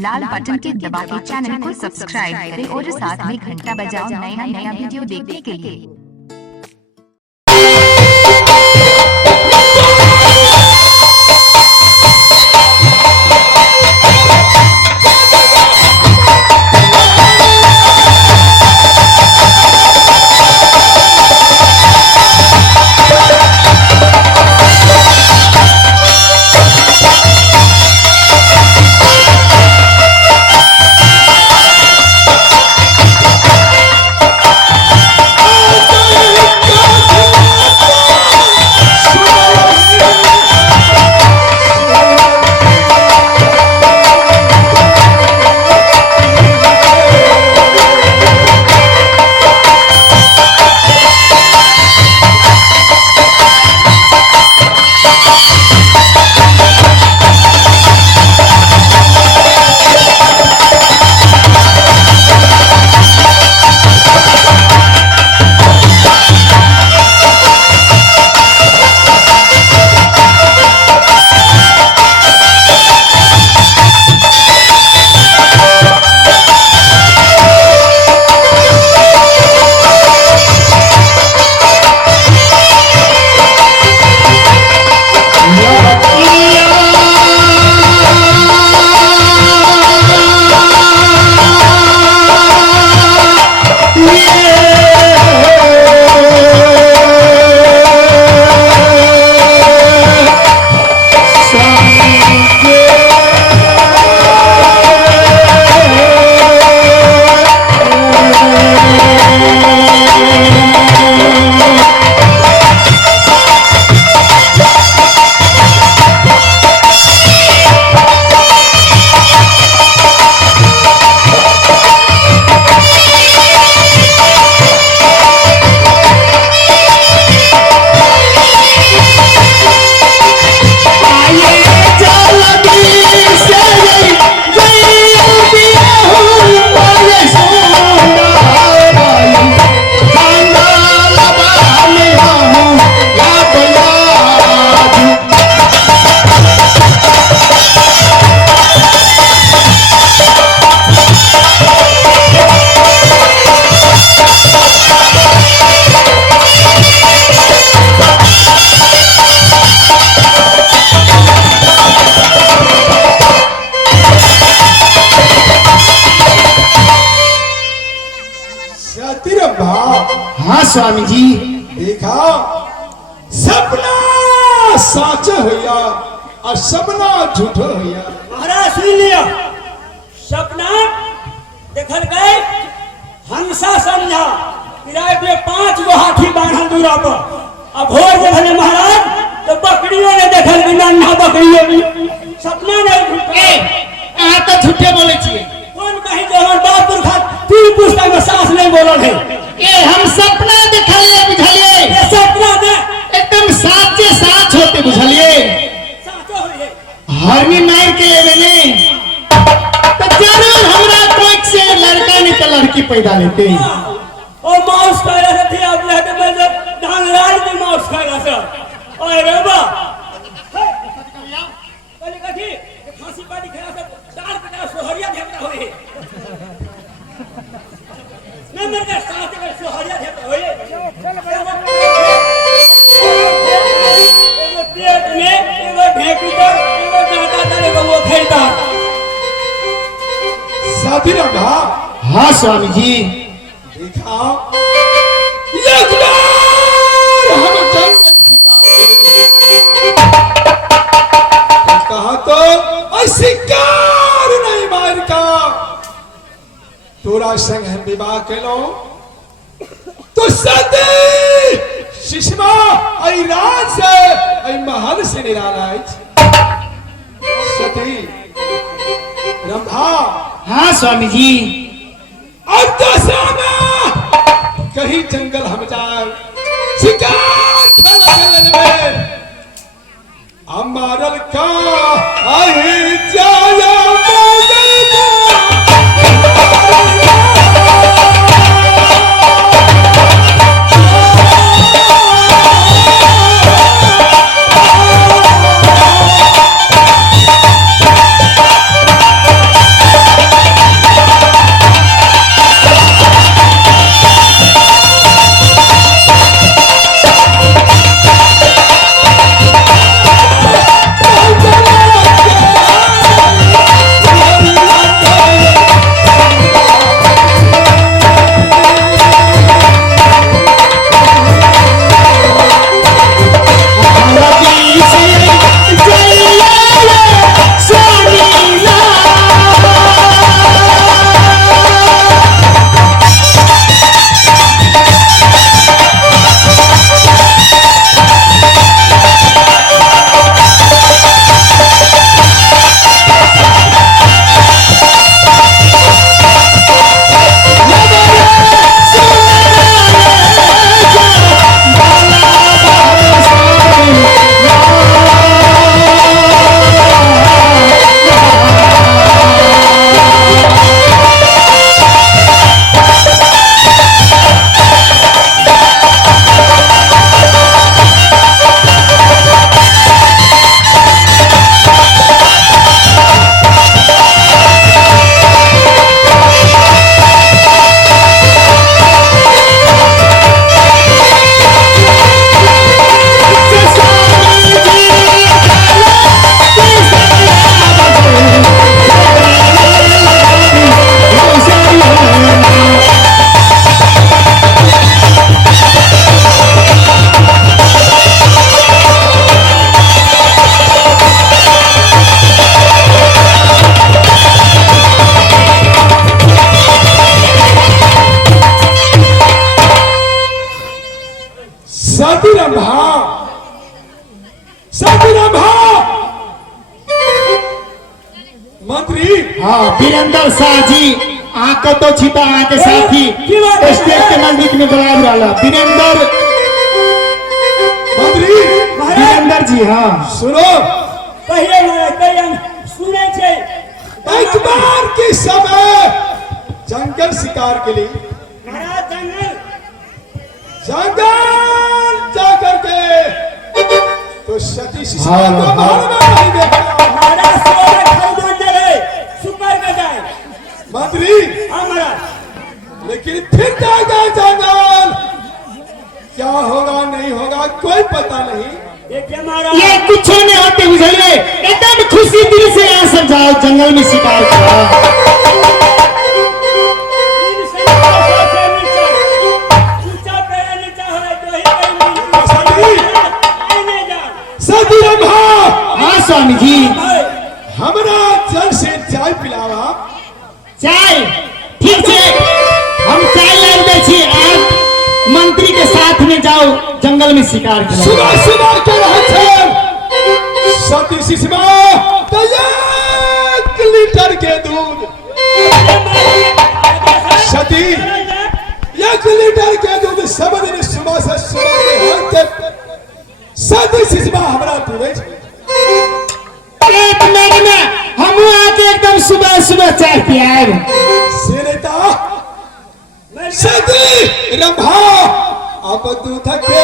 लाल button के दबा के चैनल को सब्सक्राइब करें और साथ में घंटा बजाओ नया नया वीडियो देखने के लिए। हाँ स्वामी जी, देखा सपना साच होया और सपना झूठो होया। महाराज सुन लिया, सपना देखल गए हंसा समझा किराए पे 5 गो हाथी बांधल दूरा पर। अब भोर जब हने महाराज तो बकरियों ने देखल कि नन्हा बकरियों भी सपना नहीं यहाँ तो झूठे बोले छिए। कौन कहीं जो हमारे बाप पुरखा 3 पुस्तक में सास नहीं बोलल है। ये हम सपना दिखलिए बुझलिए, ये सपना ने एकदम साचे साच होते बुझलिए। साचो होई है। हरनी मार के लेवे ने तो जरूर हमरा कोई से लड़का नहीं तो लड़की पैदा लेते। ओ माउस कह रहे थे अब लेके मैं जब डांगराल की माउस कह रहा था। ओए रे बा कल कथी फांसी पानी खेला से डाल के सोहरिया झगड़ा होई है। मैं मेरे के साथ में सोहरिया झगड़ा होई है। एगो पेट में एगो ढेकी पर एगो डाटा तले वो खेलता साथी रखा। हाँ स्वामी जी, देखा एक बार हम जंगल शिकार कहा तो शिकार नहीं मार का तोरा संग हम विवाह केलो तो सती शिशमा आई राज से आई महल से निराला सती रंभा। हाँ स्वामी जी, और कहीं जंगल हम जाए शिकार खेल में अमारल का आई जाया मंत्री हाँ वीरेंद्र शाह जी आके तो छिपा आके साथी स्टेज के नजदीक में बराबर वाला वीरेंद्र मंत्री वीरेंद्र जी हाँ सुनो कहिए महाराज कहिए हम सुने छे एक बार के समय जंगल शिकार के लिए महाराज जंगल जाकर के तो सती शिशुपाल हाँ, को हाँ। महल में नहीं देखा महाराज सोना खाऊ न रहे सुपर का जाए मंत्री हाँ महाराज लेकिन फिर जाएगा जंगल क्या होगा नहीं होगा कोई पता नहीं देखिए महाराज ये कुछ नहीं होते बुझाइए एकदम खुशी दिल से यहाँ समझाओ जंगल में शिकार करा तीन से नीचे ऊंचा पैर नीचा है तो ही नहीं जा सती रंभा हाँ स्वामी जी हमरा जल से चाय पिलावा चाय ठीक है हम चाय लाइन दे छी आप मंत्री के साथ में जाओ जंगल में शिकार करो सुबह सुबह के रहे थे सती शिशुपाल तो 1 लीटर के दूध सती 1 लीटर के दूध सब दिन सुबह से सुबह के सती शिशुपाल हमरा पीवे एक मिनट में हम आके एकदम सुबह सुबह चाय पियाए से नेता सती रंभा अब दूध के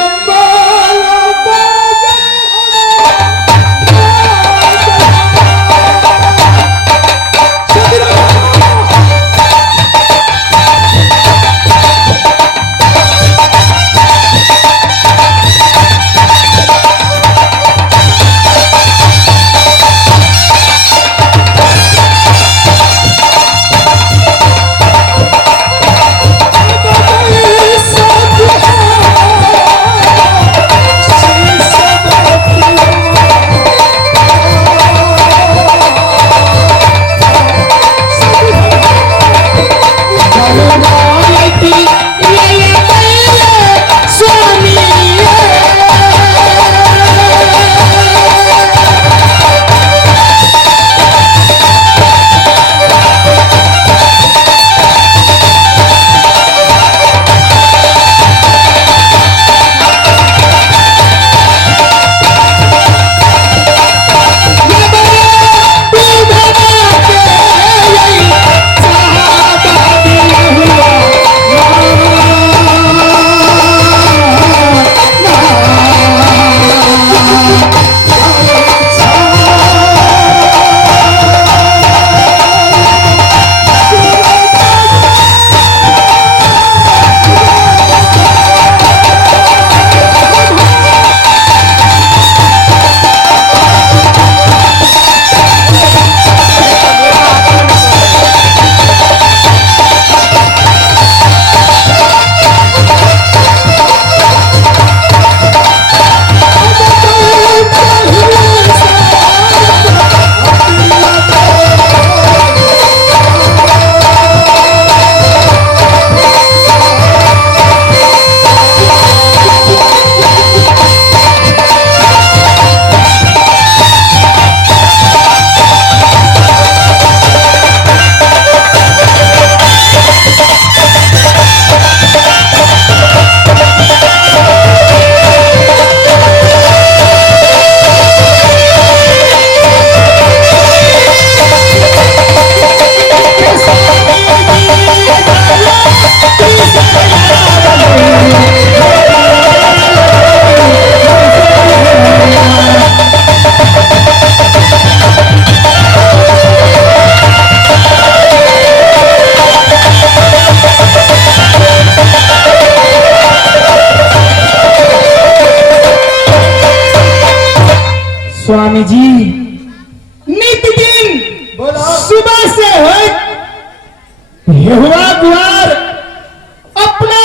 अंबाला सती रंभा स्वामी जी नित दिन सुबह से हो हेहुआ गुआर अपना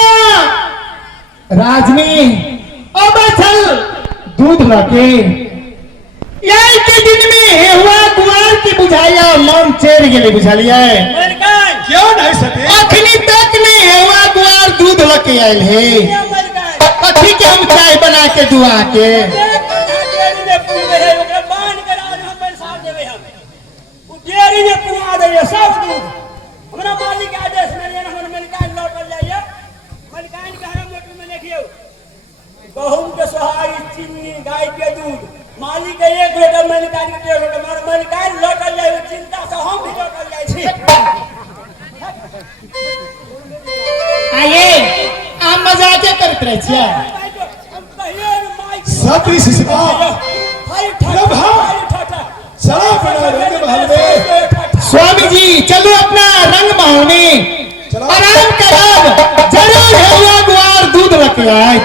राज में अबथल दूध लगे यही के दिन में हेहुआ गुआर की बुझाइया मन चेर गेले बुझालिया क्यों नहीं सती अखनी तक में हेहुआ गुआर दूध लगे आयल है कथी के हम चाय बना के दुआ के जाइए सब दूध हमरा मालिक के आदेश में लेना हमर मलिकाइन लौटल जाइए मलिकाइन के हरा मोटर में देखियो गहूम के सोहारी चीनी गाय के दूध मालिक के 1 लीटर मलिकाइन के 1.5 लीटर मार मलिकाइन लौटल जाइए चिंता से हम भी लौटल जाई छी आइए आप मजाके करत रहे छियै सती शिशुमा चला अपना रंग महल में स्वामी जी चलो अपना रंग महल में आराम करब जरूर है गुआर दूध रख आए